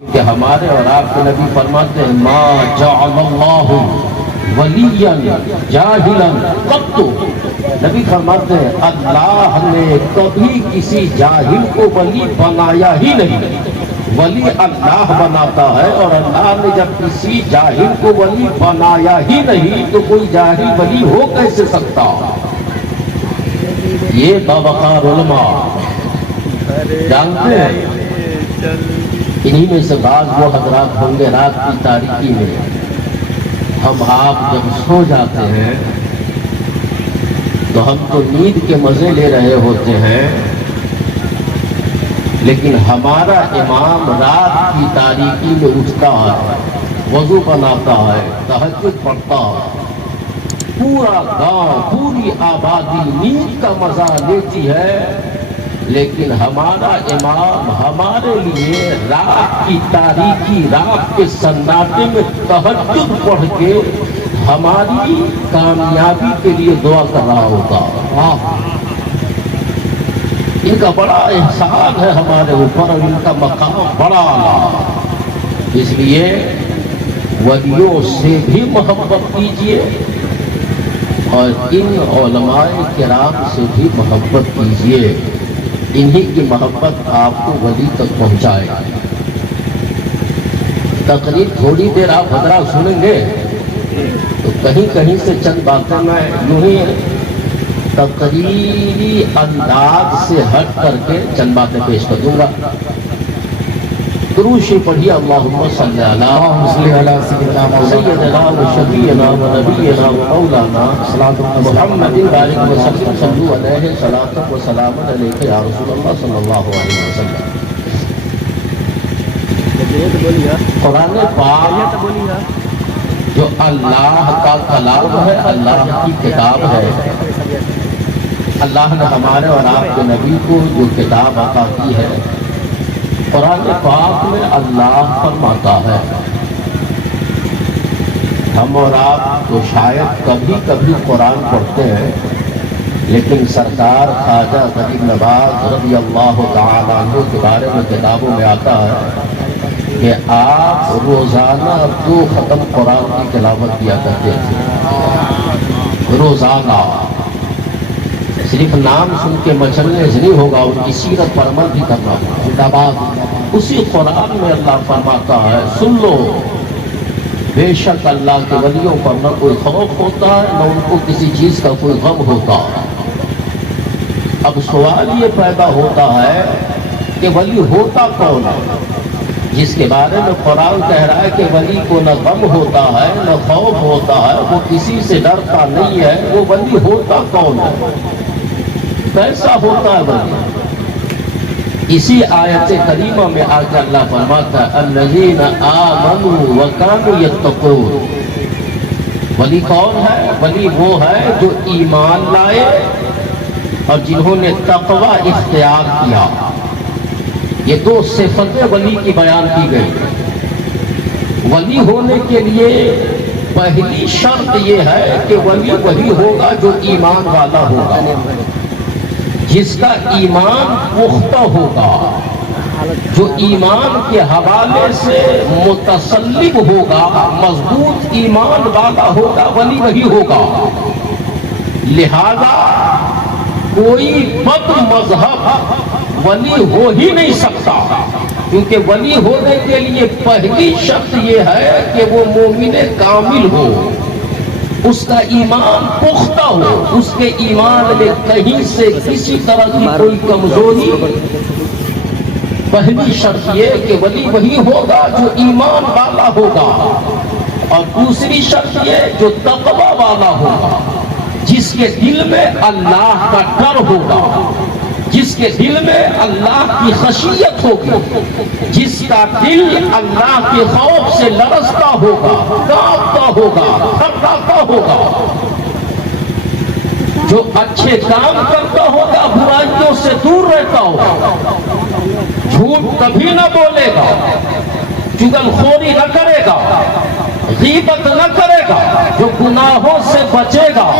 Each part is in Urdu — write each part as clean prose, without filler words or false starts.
کہ ہمارے اور آپ کے نبی فرماتے ہیں ما جعل اللہ ولیا جاہلا قط، نبی فرماتے ہیں اللہ نے کبھی کسی جاہل کو ولی بنایا ہی نہیں، ولی اللہ بناتا ہے، اور اللہ نے جب کسی جاہل کو ولی بنایا ہی نہیں تو کوئی جاہل ولی ہو کیسے سکتا؟ یہ باوقار علماء جانتے ہیں۔ انہی میں سے بعض وہ حضرات ہوں گے رات کی تاریکی میں ہم آپ جب سو جاتے ہیں تو ہم تو نیند کے مزے لے رہے ہوتے ہیں، لیکن ہمارا امام رات کی تاریکی میں اٹھتا ہے، وضو بناتا ہے، تہجد پڑھتا ہے، پورا گاؤں پوری آبادی نیند کا مزہ لیتی ہے، لیکن ہمارا امام ہمارے لیے رات کی تاریکی، رات کے سناٹے میں تہجد پڑھ کے ہماری کامیابی کے لیے دعا کر رہا ہوتا۔ ان کا بڑا احسان ہے ہمارے اوپر اور ان کا مقام بڑا اعلیٰ، اس لیے ولیوں سے بھی محبت کیجیے اور ان علماء کرام سے بھی محبت کیجیے، انہی کی محبت آپ کو ولی تک پہنچائے۔ تقریر تھوڑی دیر آپ حضرات سنیں گے تو کہیں کہیں سے چند باتیں میں یوں ہی تقریری انداز سے ہٹ کر کے چند باتیں پیش کر دوں گا۔ درود شریف پڑھیے، اللہم صلی علی سیدنا و شفیعنا و نبینا و مولانا محمد بارک وسلم، صلو علیہ صلاۃ و سلام علیک یا رسول اللہ صلی اللہ علیہ وسلم۔ قرآن پاک جو اللہ کا کلام ہے، اللہ کی کتاب ہے، اللہ نے ہمارے اور آپ کے نبی کو جو کتاب عطا کی ہے، قرآن پاک میں اللہ فرماتا ہے، ہم اور آپ تو شاید کبھی کبھی قرآن پڑھتے ہیں، لیکن سرکار خواجہ غریب نواز رضی اللہ تعالیٰ عنہ کے بارے میں کتابوں میں آتا ہے کہ آپ روزانہ 2 ختم قرآن کی تلاوت کیا کرتے تھے، روزانہ۔ صرف نام سن کے مچلنے سے نہیں ہوگا، ان کی سیرت پر عمل بھی کرنا ہوگا۔ اسی قرآن میں اللہ فرماتا ہے، سن لو، بے شک اللہ کے ولیوں پر نہ کوئی خوف ہوتا ہے، نہ ان کو کسی چیز کا کوئی غم ہوتا۔ اب سوال یہ پیدا ہوتا ہے کہ ولی ہوتا کون ہے؟ جس کے بارے میں قرآن کہہ رہا ہے کہ ولی کو نہ غم ہوتا ہے نہ خوف ہوتا ہے، وہ کسی سے ڈرتا نہیں ہے، وہ ولی ہوتا کون ہے؟ کیسا ہوتا ہے ولی؟ اسی آیت کریمہ میں آ کر اللہ فرماتا ہے الذین آمنوا وکانوا یتقون۔ ولی کون ہے؟ ولی وہ ہے جو ایمان لائے اور جنہوں نے تقوی اختیار کیا۔ یہ 2 صفتیں ولی کی بیان کی گئی۔ ولی ہونے کے لیے پہلی شرط یہ ہے کہ ولی وہی ہوگا جو ایمان والا ہوگا، جس کا ایمان پختہ ہوگا، جو ایمان کے حوالے سے متسلم ہوگا، مضبوط ایمان والا ہوگا، ولی وہی ہوگا۔ لہذا کوئی بد مذہب ولی ہو ہی نہیں سکتا، کیونکہ ولی ہونے کے لیے پہلی شرط یہ ہے کہ وہ مومن کامل ہو، اس کا ایمان پختہ ہو، اس کے ایمان میں کہیں سے کسی طرح کی کوئی کمزوری۔ پہلی شرط یہ کہ ولی وہی ہوگا جو ایمان والا ہوگا، اور دوسری شرط یہ جو تقوی والا ہوگا، جس کے دل میں اللہ کا ڈر ہوگا، جس کے دل میں اللہ کی خشیت ہوگی، جس کا دل اللہ کے خوف سے لرزتا ہوگا، کانپتا ہوگا، گھبراتا ہوگا، جو اچھے کام کرتا ہوگا، برائیوں سے دور رہتا ہوگا، جھوٹ کبھی نہ بولے گا، چغل خوری نہ کرے گا، غیبت نہ کرے گا، جو گناہوں سے بچے گا،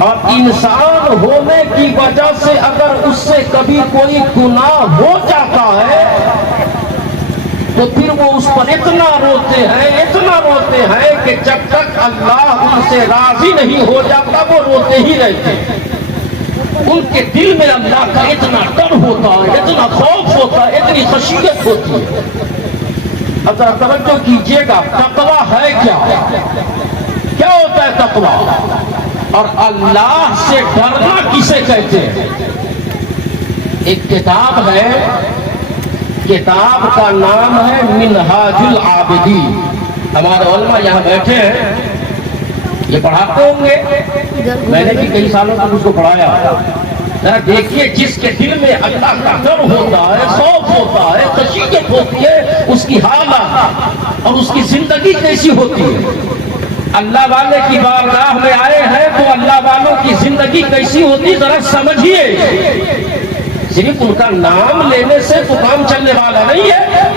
اور انسان ہونے کی وجہ سے اگر اس سے کبھی کوئی گناہ ہو جاتا ہے تو پھر وہ اس پر اتنا روتے ہیں کہ جب تک اللہ ان سے راضی نہیں ہو جاتا وہ روتے ہی رہتے ہیں۔ ان کے دل میں اللہ کا اتنا ڈر ہوتا ہے، اتنا خوف ہوتا ہے، اتنی خشیت ہوتی ہے۔ اب ذرا توجہ کیجئے گا، تقویٰ ہے کیا؟ کیا ہوتا ہے تقویٰ؟ اور اللہ سے ڈرنا کسے کہتے ہیں؟ ایک کتاب ہے، کتاب کا نام ہے منہاج العابدین۔ ہمارے علماء یہاں بیٹھے ہیں، یہ پڑھاتے ہوں گے، میں نے بھی کئی سالوں تک اس کو پڑھایا۔ ذرا دیکھیے، جس کے دل میں اللہ کا ڈر ہوتا ہے، خوف ہوتا ہے، خشیت ہوتی ہے، اس کی حالت اور اس کی زندگی کیسی ہوتی ہے۔ اللہ والے کی بارگاہ میں آئے ہیں تو اللہ والوں کی زندگی کیسی ہوتی ذرا سمجھیے۔ صرف ان کا نام لینے سے تو کام چلنے والا نہیں ہے۔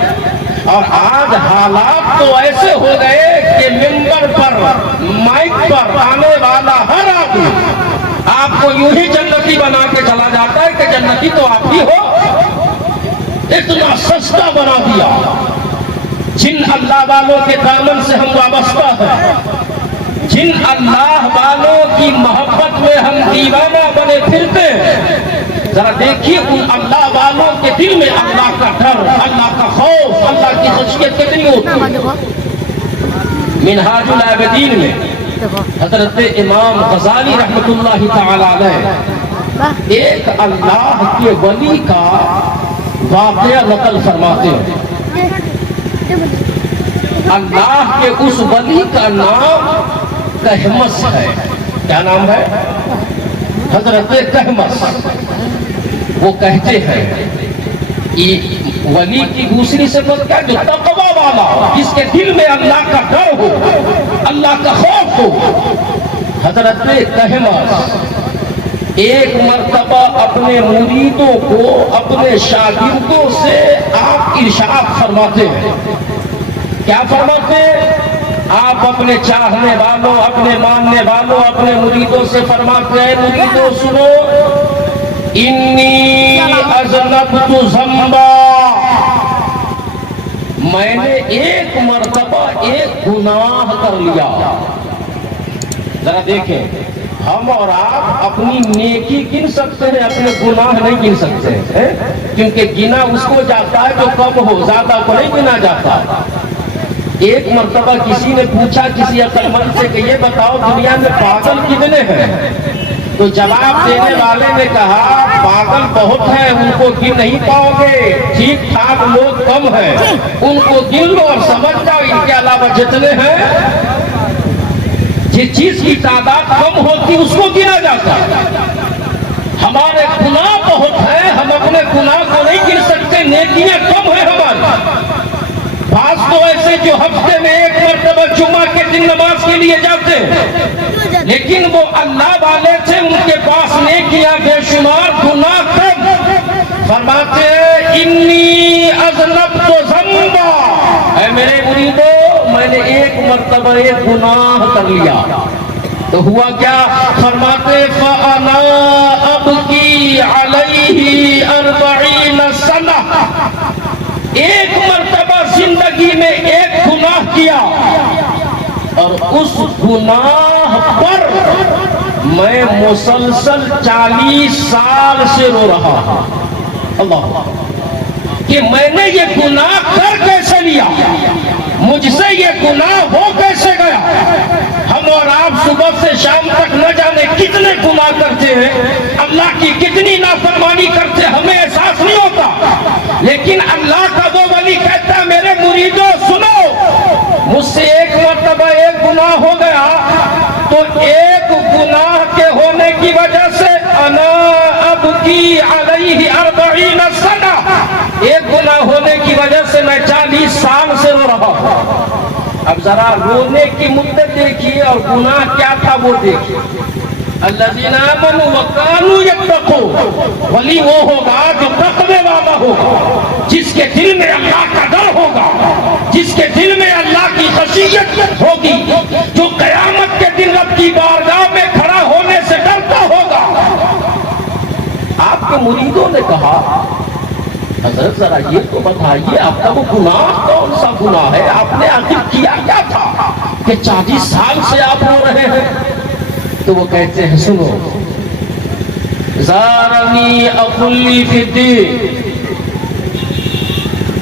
اور آج حالات تو ایسے ہو گئے کہ ممبر پر، مائک پر آنے والا ہر آدمی آپ کو یوں ہی جنتی بنا کے چلا جاتا ہے کہ جنتی تو آپ ہی ہو۔ اتنا سستا بنا دیا۔ جن اللہ والوں کے دامن سے ہم وابستہ ہیں، جن اللہ والوں کی محبت میں ہم دیوانہ بنے پھرتے ہیں، ذرا دیکھیے ان اللہ والوں کے دل میں اللہ کا ڈر، اللہ کا خوف، اللہ کی خشیت کتنی ہوتی ہے۔ منہاج العابدین میں حضرت امام غزالی رحمۃ اللہ تعالی علیہ ایک اللہ کے ولی کا واقعہ نقل فرماتے ہیں۔ اللہ کے اس ولی کا نام کہمس ہے۔ کیا نام ہے؟ حضرت کہمس۔ وہ کہتے ہیں ولی کی دوسری صفت کیا؟ جو تقوی والا ہو، جس کے دل میں اللہ کا ڈر ہو، اللہ کا خوف ہو۔ حضرت کہمس ایک مرتبہ اپنے مریدوں کو، اپنے شاگردوں سے آپ ارشاد فرماتے ہیں۔ کیا فرماتے ہیں؟ آپ اپنے چاہنے والوں، اپنے ماننے والوں، اپنے مریدوں سے فرماتے ہیں، مریدوں سنو، انی اذنبت ذنبا، میں نے ایک مرتبہ ایک گناہ کر لیا۔ ذرا دیکھیں، ہم اور آپ اپنی نیکی گن سکتے ہیں، اپنے گناہ نہیں گن سکتے ہیں، کیونکہ گنا اس کو جاتا ہے جو کم ہو، زیادہ کو نہیں گنا جاتا۔ ایک مرتبہ کسی نے پوچھا کسی عقل مند سے کہ یہ بتاؤ دنیا میں پاگل کتنے ہیں؟ تو جواب دینے والے نے کہا پاگل بہت ہیں، ان کو گن نہیں پاؤ گے، ٹھیک ٹھاک لوگ کم ہیں، ان کو گن لو اور سمجھ جاؤ ان کے علاوہ جتنے ہیں، جس چیز کی تعداد کم ہوتی اس کو گنا جاتا۔ ہمارے گناہ بہت ہیں، ہم اپنے گناہ کو نہیں گن سکتے، نیکیاں کم ہیں ہماری۔ بعض تو ایسے جو ہفتے میں ایک مرتبہ جمعہ کے دن نماز کے لیے جاتے ہیں، لیکن وہ اللہ والے تھے، ان کے پاس نیکیاں بے شمار، گناہ کم۔ فرماتے ہیں انی اذنبت ذنبا، اے میرے مریدو، میں نے ایک مرتبہ ایک گناہ کر لیا۔ تو ہوا کیا؟ فرماتے فَأَنَا أَبْكِي عَلَيْهِ 40 سَنَةً، ایک مرتبہ زندگی میں ایک گناہ کیا اور اس گناہ پر میں مسلسل 40 سال سے رو رہا ہوں۔ اللہ، کہ میں نے یہ گناہ کر کیسے لیا، مجھ سے یہ گناہ ہو کیسے گیا۔ ہم اور آپ صبح سے شام تک نہ جانے کتنے گناہ کرتے ہیں، اللہ کی کتنی نافرمانی کرتے ہیں، ہمیں احساس نہیں ہوتا، لیکن اللہ کا وہ ولی کہتا ہے میرے مریدوں سنو، مجھ سے ایک مرتبہ ایک گناہ ہو گیا تو ایک گناہ کے ہونے کی وجہ سے انا ابکی علیہ 40 سنہ، ایک گناہ ہونے کی وجہ سے میں 40 سال سے رو رہا ہوں۔ اب ذرا رونے کی مدت دیکھیے اور گناہ کیا تھا وہ دیکھیے۔ الذین آمنوا وکانوا یتقون، ولی وہ ہوگا جو تقوی والا ہوگا، جس کے دل میں اللہ کا ڈر ہوگا، جس کے دل میں اللہ کی خشیت ہوگی، جو قیامت کے دن رب کی بارگاہ میں کھڑا ہونے سے ڈرتا ہوگا۔ آپ کے مریدوں نے کہا حضرت ذرا یہ تو بتائیے آپ کا وہ گناہ کون سا گناہ ہے؟ آپ نے آخر کیا کیا تھا کہ 40 سال سے آپ رو رہے ہیں؟ تو وہ کہتے ہیں سنو، زارنی اخلی فی الدین،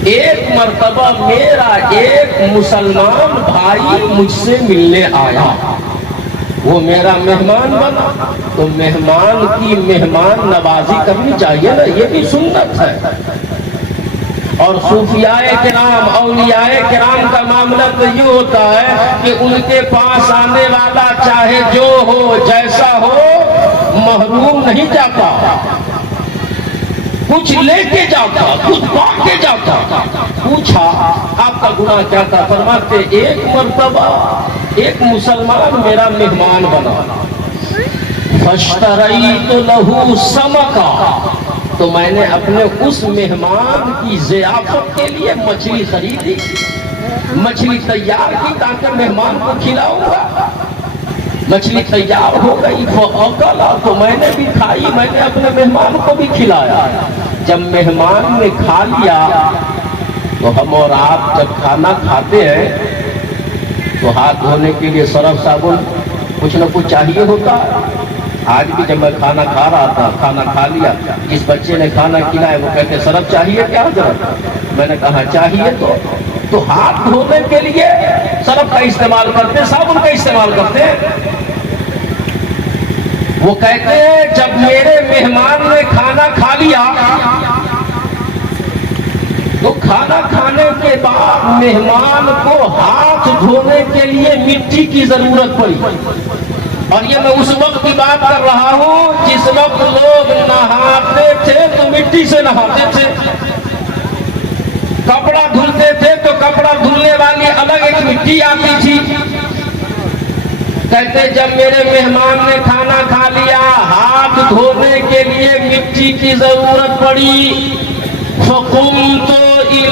ایک مرتبہ میرا ایک مسلمان بھائی مجھ سے ملنے آیا، وہ میرا مہمان بنا، تو مہمان کی مہمان نوازی کرنی چاہیے نا، یہ بھی سنت ہے۔ اور صوفیاء کرام، اولیاء کرام کا معاملہ تو یہ ہوتا ہے کہ ان کے پاس آنے والا چاہے جو ہو جیسا ہو محروم نہیں جاتا، کچھ لے کے جاتا، کچھ پا کے جاتا۔ پوچھا آپ کا گناہ کیا تھا؟ فرماتے ایک مرتبہ ایک مسلمان میرا مہمان بنا، فاشتریت لہ سمکا، تو میں نے اپنے اس مہمان کی ضیافت کے لیے مچھلی خریدی، مچھلی تیار کی تاکہ مہمان کو کھلاؤں گا۔ مچھلی تیار ہو گئی، فاکلا، تو میں نے بھی کھائی، میں نے اپنے مہمان کو بھی کھلایا۔ جب مہمان نے کھا لیا تو ہم اور آپ جب کھانا کھاتے ہیں تو ہاتھ دھونے کے لیے سرف صابن کچھ نہ کچھ چاہیے ہوتا ہے۔ آج بھی جب میں کھانا کھا رہا تھا، کھانا کھا لیا، جس بچے نے کھانا کھلایا وہ کہتے سرف چاہیے کیا حضرت؟ میں نے کہا چاہیے، تو ہاتھ دھونے کے لیے سرف کا استعمال کرتے، صابن کا استعمال کرتے۔ وہ کہتے ہیں جب میرے مہمان نے کھانا کھا لیا تو کھانا کھانے کے بعد مہمان کو ہاتھ دھونے کے لیے مٹی کی ضرورت پڑی، اور یہ میں اس وقت کی بات کر رہا ہوں جس وقت لوگ نہاتے تھے تو مٹی سے نہاتے تھے، کپڑا دھلتے تھے تو کپڑا دھلنے والی الگ ایک مٹی آتی تھی۔ کہتے جب میرے مہمان نے کھانا کھا لیا ہاتھ دھونے کے لیے مٹی کی ضرورت پڑی، فقمت الی